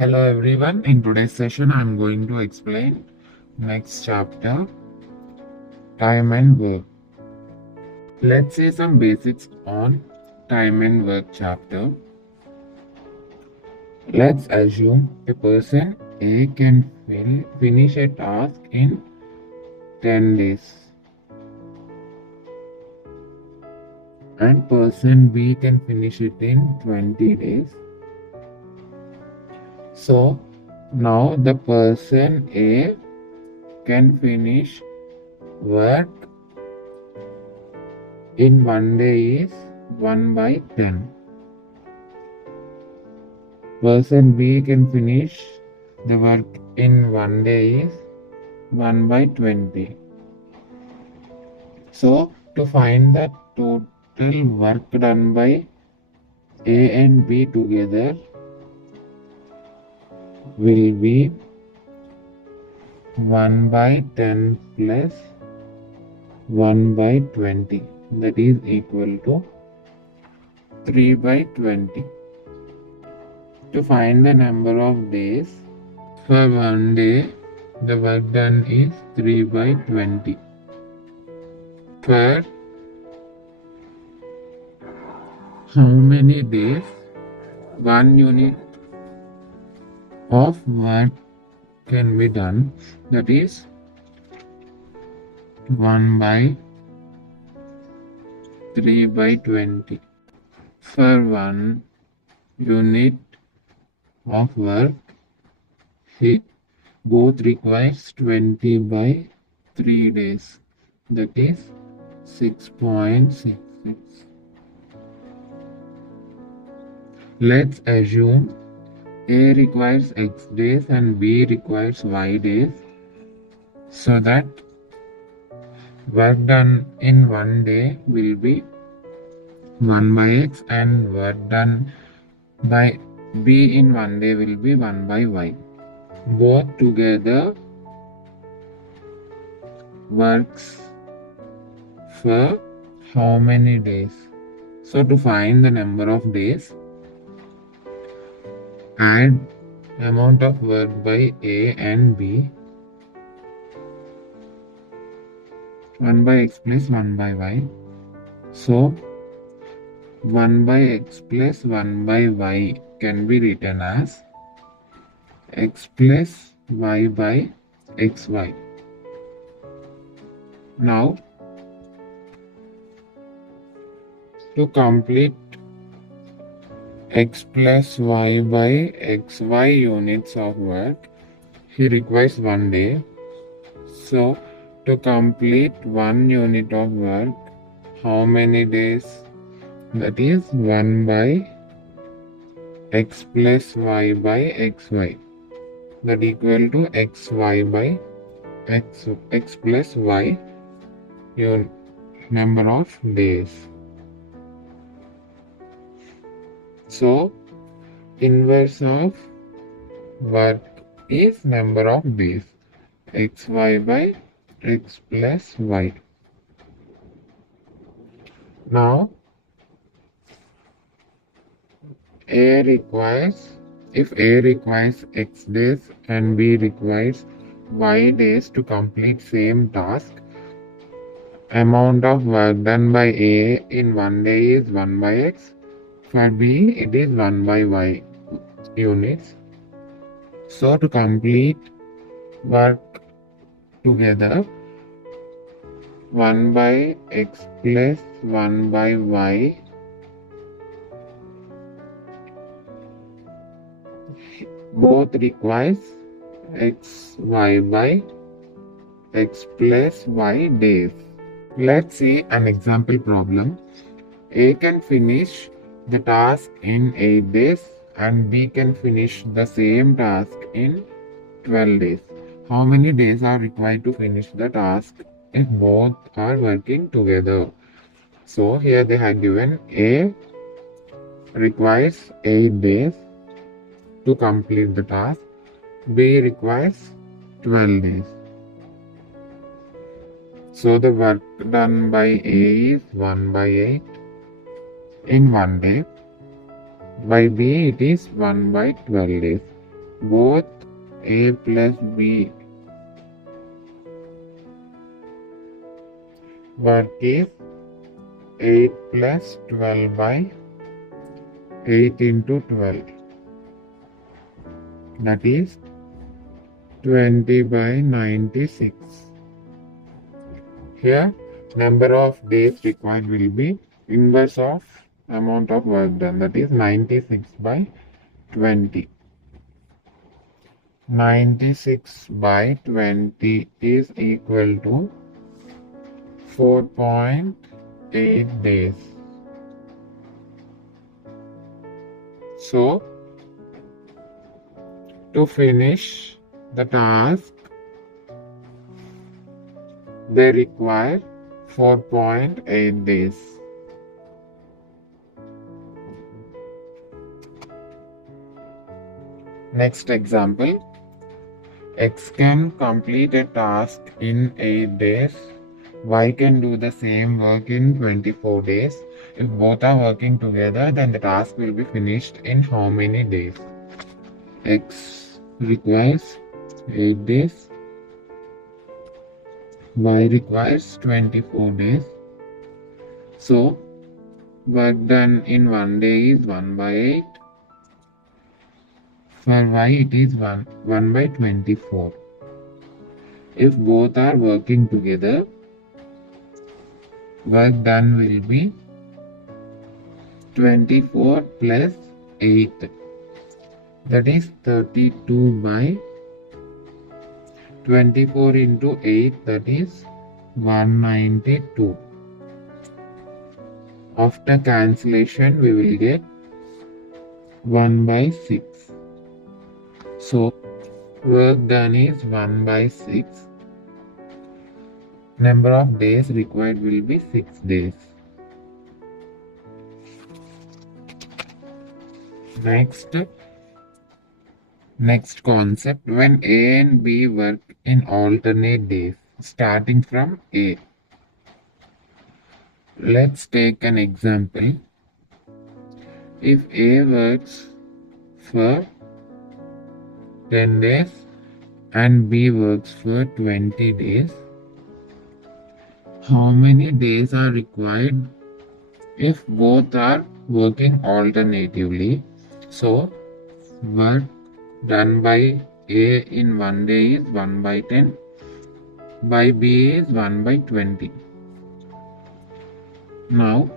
Hello everyone, in today's session I am going to explain next chapter, time and work. Let's see some basics on time and work chapter. Let's assume a person A can finish a task in 10 days and person B can finish it in 20 days. So now the person A can finish work in 1 day is 1 by 10. Person B can finish the work in 1 day is 1 by 20. So to find the total work done by A and B together will be 1 by 10 plus 1 by 20, that is equal to 3 by 20. To find the number of days, for 1 day the work done is 3 by 20. For how many days 1 unit of work can be done, that is 1 by 3 by 20. For 1 unit of work, it both requires 20 by 3 days, that is 6.66. Let's assume A requires X days and B requires Y days, so that work done in 1 day will be 1 by X and work done by B in 1 day will be 1 by Y. Both together works for how many days? So to find the number of days, add amount of work by A and B, 1 by X plus 1 by Y. So 1 by X plus 1 by Y can be written as X plus Y by XY. Now to complete X plus Y by XY units of work, he requires 1 day. So to complete 1 unit of work, how many days? That is 1 by X plus Y by XY, that equal to XY by X plus Y number of days. So inverse of work is number of days, XY by X plus Y. Now if A requires X days and B requires Y days to complete same task, amount of work done by A in 1 day is 1 by X. For B, it is 1 by Y units. So to complete work together, 1 by X plus 1 by Y both requires XY by X plus Y days. Let's see an example problem. A can finish the task in 8 days and B can finish the same task in 12 days. How many days are required to finish the task if both are working together? So here they have given A requires 8 days to complete the task, B requires 12 days. So the work done by A is 1 by 8 in 1 day. By B it is 1 by 12 days. both A plus B work is 8 plus 12 by 8 into 12. That is 20 by 96. Here, number of days required will be inverse of amount of work done, that is 96 by 20. 96 by 20 is equal to 4.8 days. So, to finish the task, they require 4.8 days. Next example. X can complete a task in 8 days. Y can do the same work in 24 days. If both are working together, then the task will be finished in how many days? X requires 8 days. Y requires 24 days. So, work done in 1 day is 1 by 8. For Y it is 1 by 24. If both are working together, work done will be 24 plus 8. That is 32 by 24 into 8, that is 192. After cancellation, we will get 1 by 6. So, work done is 1 by 6. Number of days required will be 6 days. Next concept, when A and B work in alternate days, starting from A. Let's take an example. If A works for 10 days and B works for 20 days, how many days are required if both are working alternatively? So, work done by A in 1 day is 1 by 10, by B is 1 by 20. Now,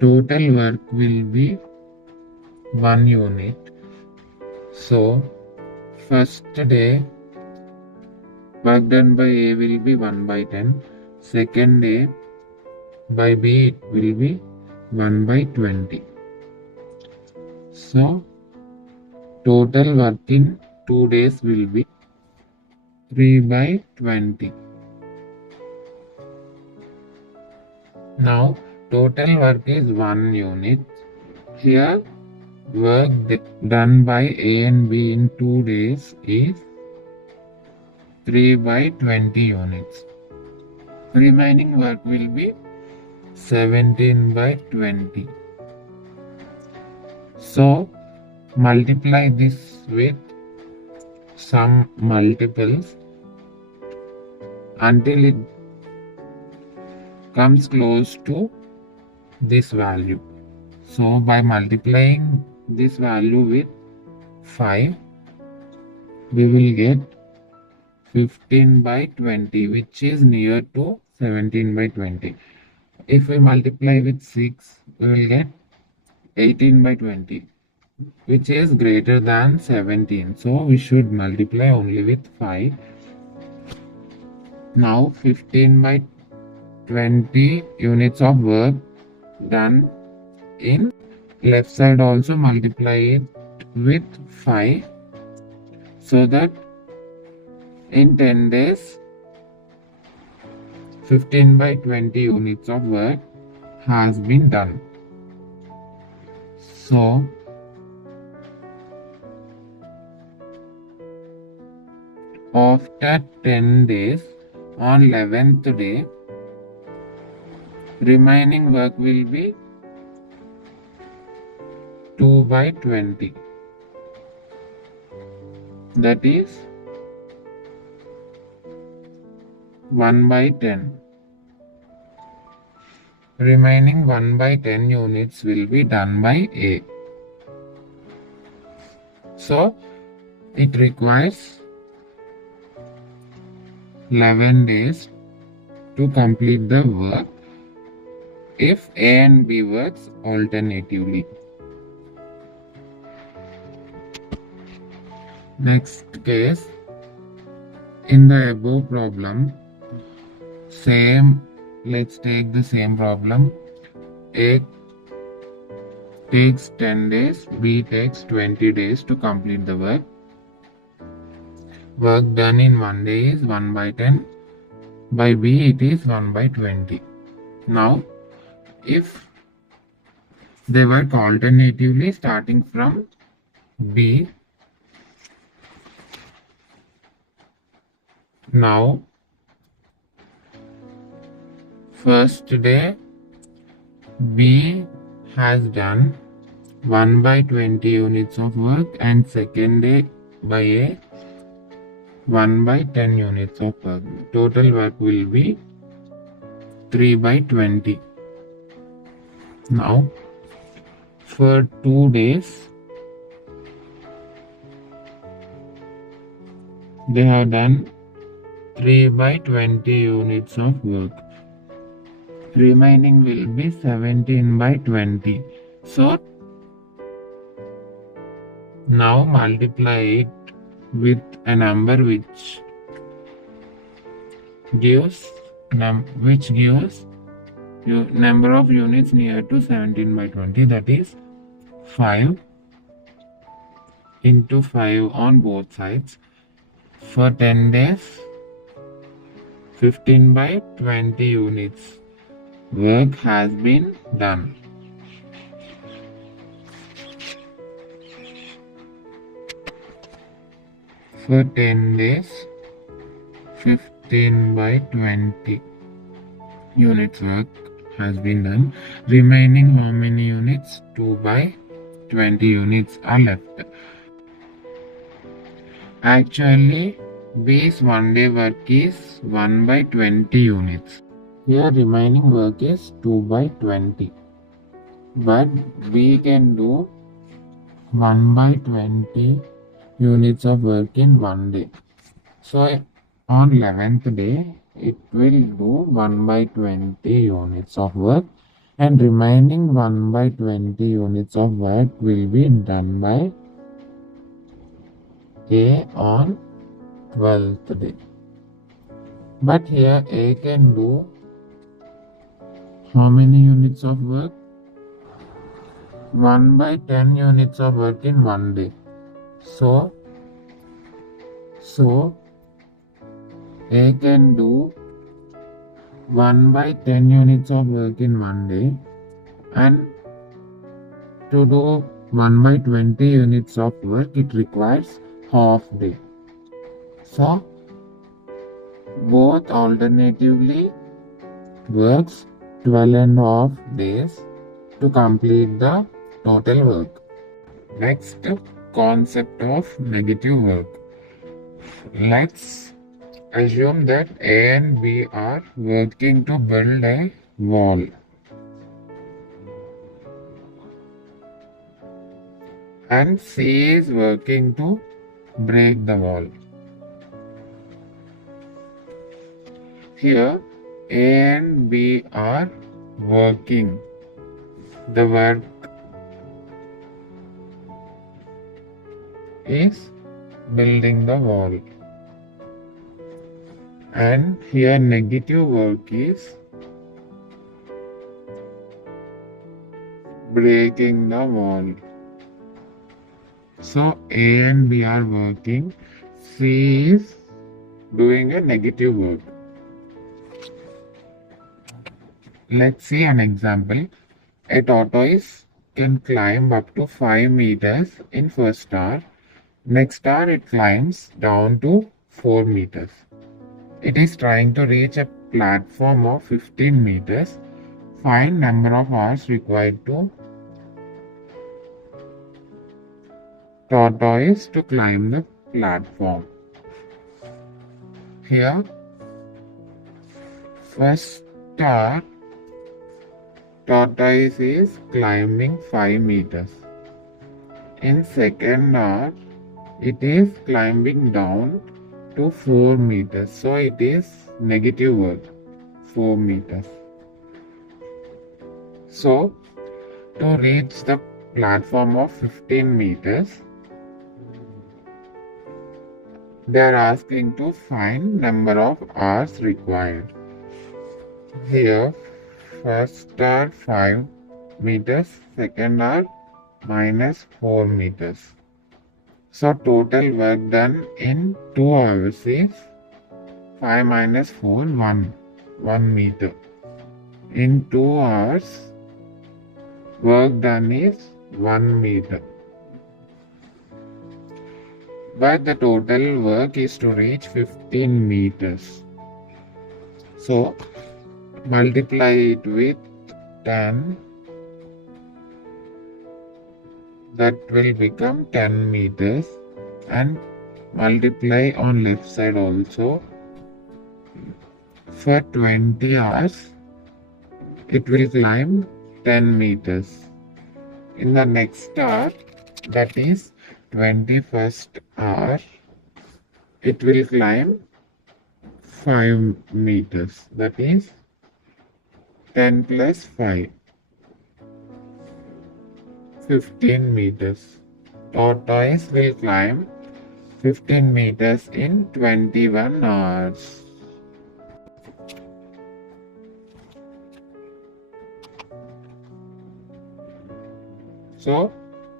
total work will be 1 unit. So, first day, work done by A will be 1 by 10. Second day, by B it will be 1 by 20. So, total work in 2 days will be 3 by 20. Now, total work is 1 unit. Here, work done by A and B in 2 days is 3 by 20 units. Remaining work will be 17 by 20. So, multiply this with some multiples until it comes close to this value. So, by multiplying this value with 5, we will get 15 by 20, which is near to 17 by 20. If we multiply with 6, we will get 18 by 20, which is greater than 17. So, we should multiply only with 5. Now, 15 by 20 units of work done in left side, also multiply it with 5, so that in 10 days 15 by 20 units of work has been done. So, after 10 days, on 11th day, remaining work will be 2 2 by 20. That is 1 by 10. Remaining 1 by 10 units will be done by A. So it requires 11 days to complete the work if A and B works alternatively. Next case, in the above problem, let's take the same problem. A takes 10 days, B takes 20 days to complete the work. Work done in 1 day is 1 by 10. By B it is 1 by 20. Now, if they work alternatively starting from B, now first day B has done 1 by 20 units of work, and second day by A 1 by 10 units of work. Total work will be 3 by 20. Now for 2 days they have done 3 by 20 units of work. Remaining will be 17 by 20. So now multiply it with a number which gives number of units near to 17 by 20, that is 5 into 5 on both sides. For 10 days 15 by 20 units work has been done. For 10 days 15 by 20 units work has been done. Remaining how many units? 2 by 20 units are left. Actually, B's 1 day work is 1 by 20 units. Here remaining work is 2 by 20. But we can do 1 by 20 units of work in 1 day. So on 11th day, it will do 1 by 20 units of work, and remaining 1 by 20 units of work will be done by A on 12th day. But here A can do how many units of work? 1 by 10 units of work in 1 day. So A can do 1 by 10 units of work in 1 day, and to do 1 by 20 units of work it requires half day. So both alternatively works 12.5 days to complete the total work. Next, concept of negative work. Let's assume that A and B are working to build a wall. And C is working to break the wall. Here A and B are working. The work is building the wall. And here negative work is breaking the wall. So A and B are working. C is doing a negative work. Let's see an example. A tortoise can climb up to 5 meters in first star. Next star it climbs down to 4 meters. It is trying to reach a platform of 15 meters. Find number of hours required to tortoise to climb the platform. Here, first start, tortoise is climbing 5 meters. In second hour, it is climbing down to 4 meters. So it is negative work, 4 meters. So to reach the platform of 15 meters, they are asking to find number of hours required. Here, first hour 5 meters, second hour minus 4 meters. So total work done in 2 hours is 5 minus 4, 1 meter. In 2 hours, work done is 1 meter. But the total work is to reach 15 meters. So multiply it with 10. That will become 10 meters, and multiply on left side also. For 20 hours, it will climb 10 meters. In the next hour, that is 21st hour, it will climb 5 meters. That is 10 plus 5. 15 meters. Tortoise will climb 15 meters in 21 hours. So,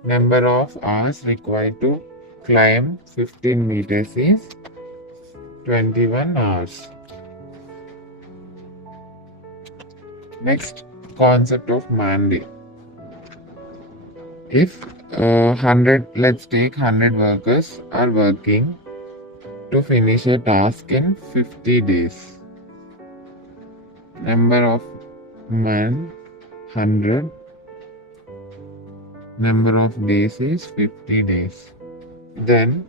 number of hours required to climb 15 meters is 21 hours. Next, concept of man-day. If 100, let's take 100 workers are working to finish a task in 50 days. Number of men 100. Number of days is 50 days. Then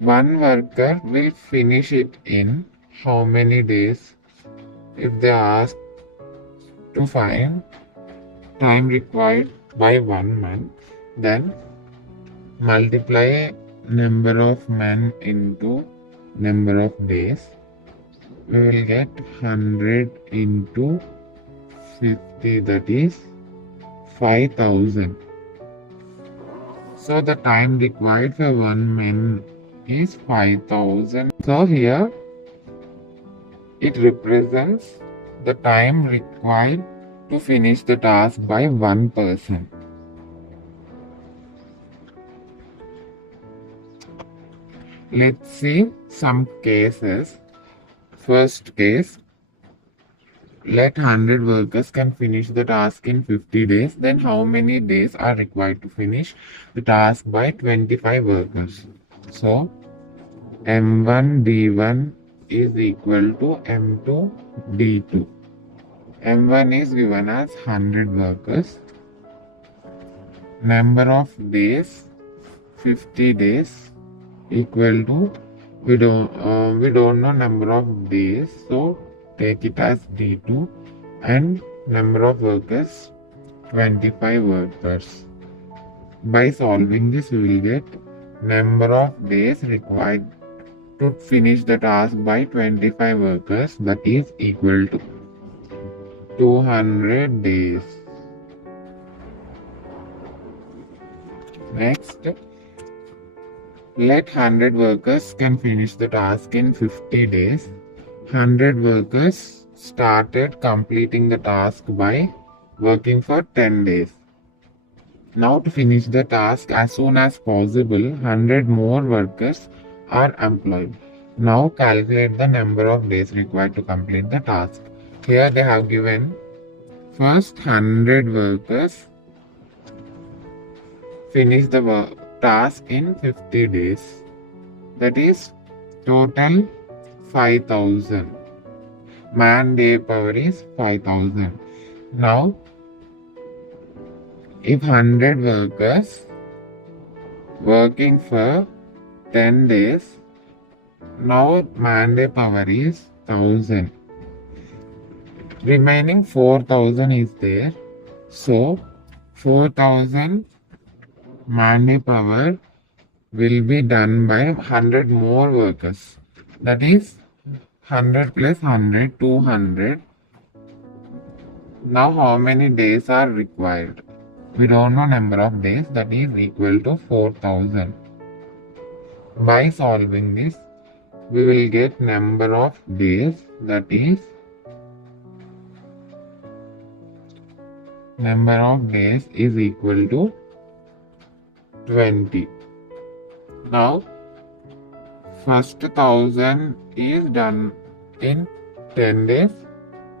one worker will finish it in how many days? If they ask to find time required by 1 month, then multiply number of men into number of days. We will get 100 into 50, that is 5,000. So the time required for 1 man is 5,000. So here it represents the time required to finish the task by 1 person. Let's see some cases. First case, let 100 workers can finish the task in 50 days. Then how many days are required to finish the task by 25 workers? So M1 D1 is equal to M2 D2. M1 is given as 100 workers. Number of days 50 days equal to we don't know number of days, so take it as D2, and number of workers 25 workers. By solving this, we will get number of days required to finish the task by 25 workers, that is equal to 200 days. Next, let 100 workers can finish the task in 50 days. 100 workers started completing the task by working for 10 days. Now to finish the task as soon as possible, 100 more workers are employed. Now calculate the number of days required to complete the task. Here they have given first 100 workers finish the task in 50 days. That is total 5,000. Man day power is 5,000. Now if 100 workers working for 10 days. Now man-day power is 1000. Remaining 4000 is there. So 4000 man-day power will be done by 100 more workers. That is 100 plus 100, 200. Now how many days are required? We don't know number of days, that is equal to 4000. By solving this, we will get number of days, that is number of days is equal to 20. Now first 1000 is done in 10 days,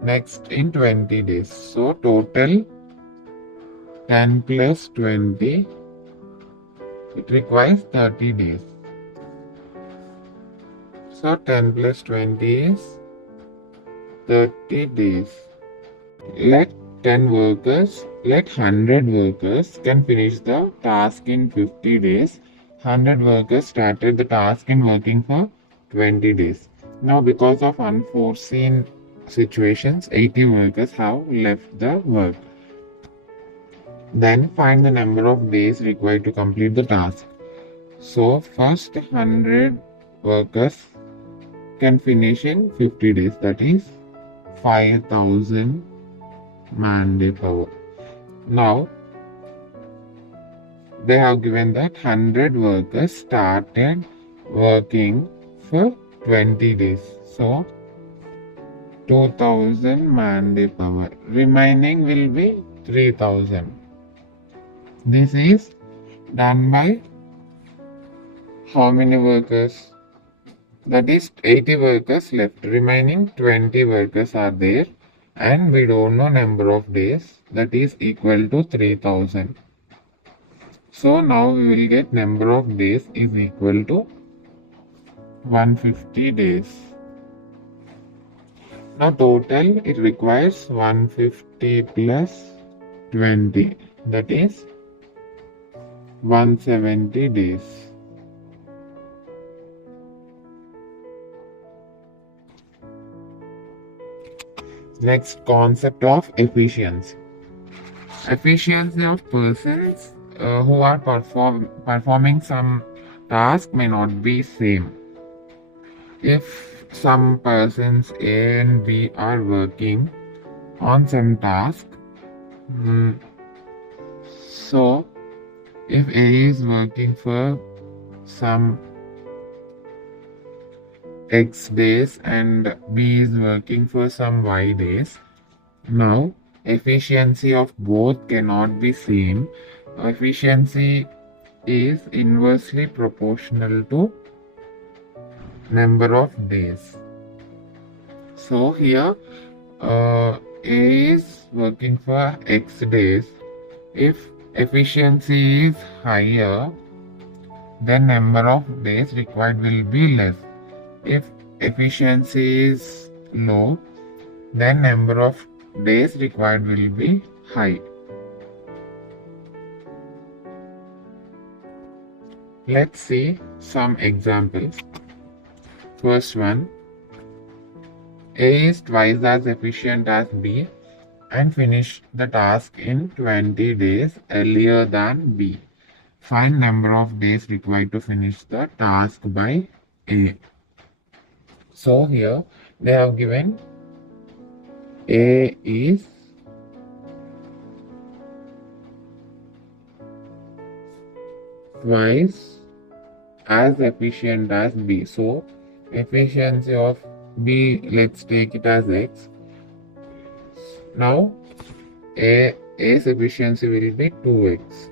next in 20 days. So total 10 plus 20, it requires 30 days. So 10 plus 20 is 30 days. Let 100 workers can finish the task in 50 days. 100 workers started the task in working for 20 days. Now because of unforeseen situations, 80 workers have left the work. Then find the number of days required to complete the task. So first 100 workers can finish in 50 days, that is 5000 man-day power. Now they have given that 100 workers started working for 20 days. So 2000 man-day power. Remaining will be 3000. This is done by how many workers? That is 80 workers left. Remaining 20 workers are there. And we don't know number of days, that is equal to 3000. So now we will get number of days is equal to 150 days. Now total it requires 150 plus 20, that is 170 days. Next, concept of efficiency. Efficiency of persons who are performing some task may not be same. If some persons A and B are working on some task, so if A is working for some X days and B is working for some Y days, now efficiency of both cannot be same. Efficiency is inversely proportional to number of days. So here A is working for X days. If efficiency is higher, then number of days required will be less. If efficiency is low, then number of days required will be high. Let's see some examples. First one, A is twice as efficient as B and finish the task in 20 days earlier than B. Find number of days required to finish the task by A. So here they have given A is twice as efficient as B. So efficiency of B, let's take it as X. Now A's efficiency will be 2x.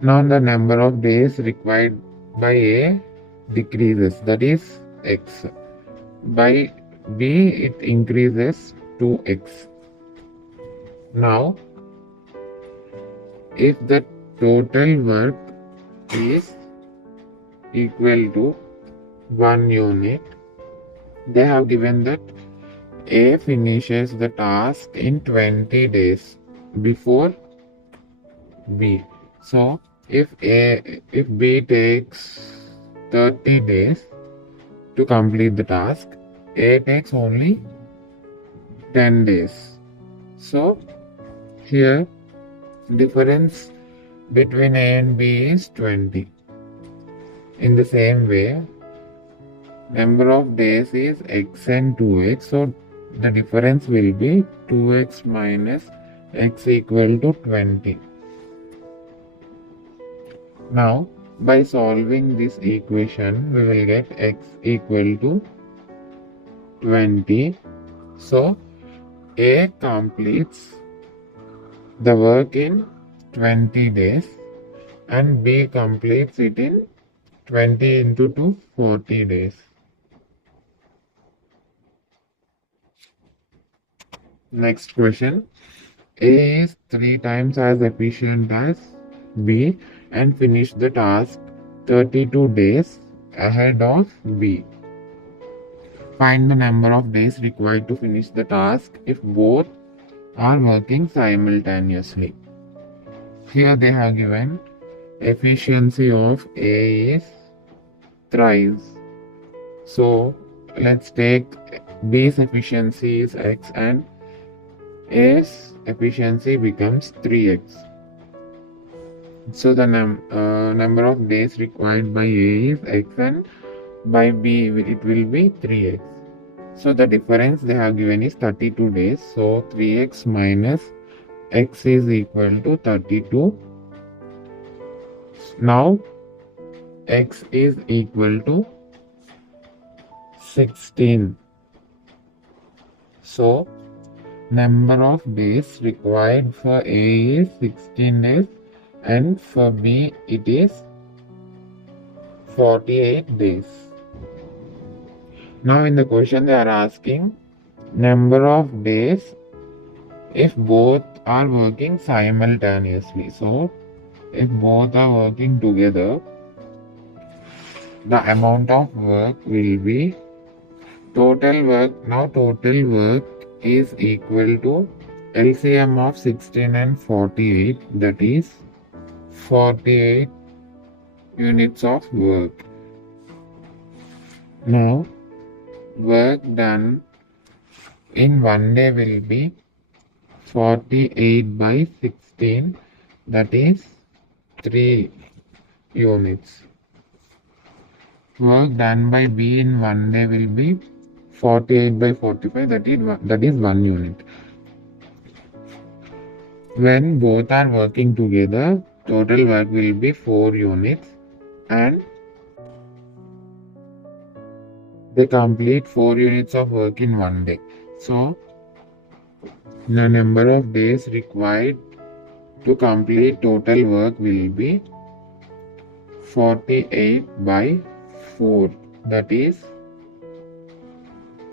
Now the number of days required by A decreases, that is X. By B it increases 2x. Now if the total work is equal to 1 unit, they have given that A finishes the task in 20 days before B. So if B takes 30 days to complete the task, A takes only 10 days. So here difference between A and B is 20. In the same way, number of days is x and 2x, so the difference will be 2x minus x equal to 20. Now by solving this equation we will get x equal to 20. So A completes the work in 20 days and B completes it in 20 into 2, 40 days. Next question. A is 3 times as efficient as B and finished the task 32 days ahead of B. Find the number of days required to finish the task if both are working simultaneously. Here they have given efficiency of A is thrice. So let's take B's efficiency is x and A's efficiency becomes 3x. So the number of days required by A is x and by B it will be 3x. So the difference they have given is 32 days. So 3x minus x is equal to 32. Now x is equal to 16. So number of days required for A is 16 days and for B it is 48 days. Now in the question they are asking number of days if both are working simultaneously. So if both are working together, the amount of work will be total work. Now total work is equal to LCM of 16 and 48, that is 48 units of work. Now work done in one day will be 48 by 16, that is 3 units. Work done by B in one day will be 48 by 45, that is 1 unit. When both are working together, total work will be 4 units and they complete 4 units of work in one day. So the number of days required to complete total work will be 48 by 4, that is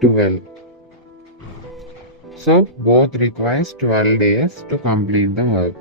12. So both requires 12 days to complete the work.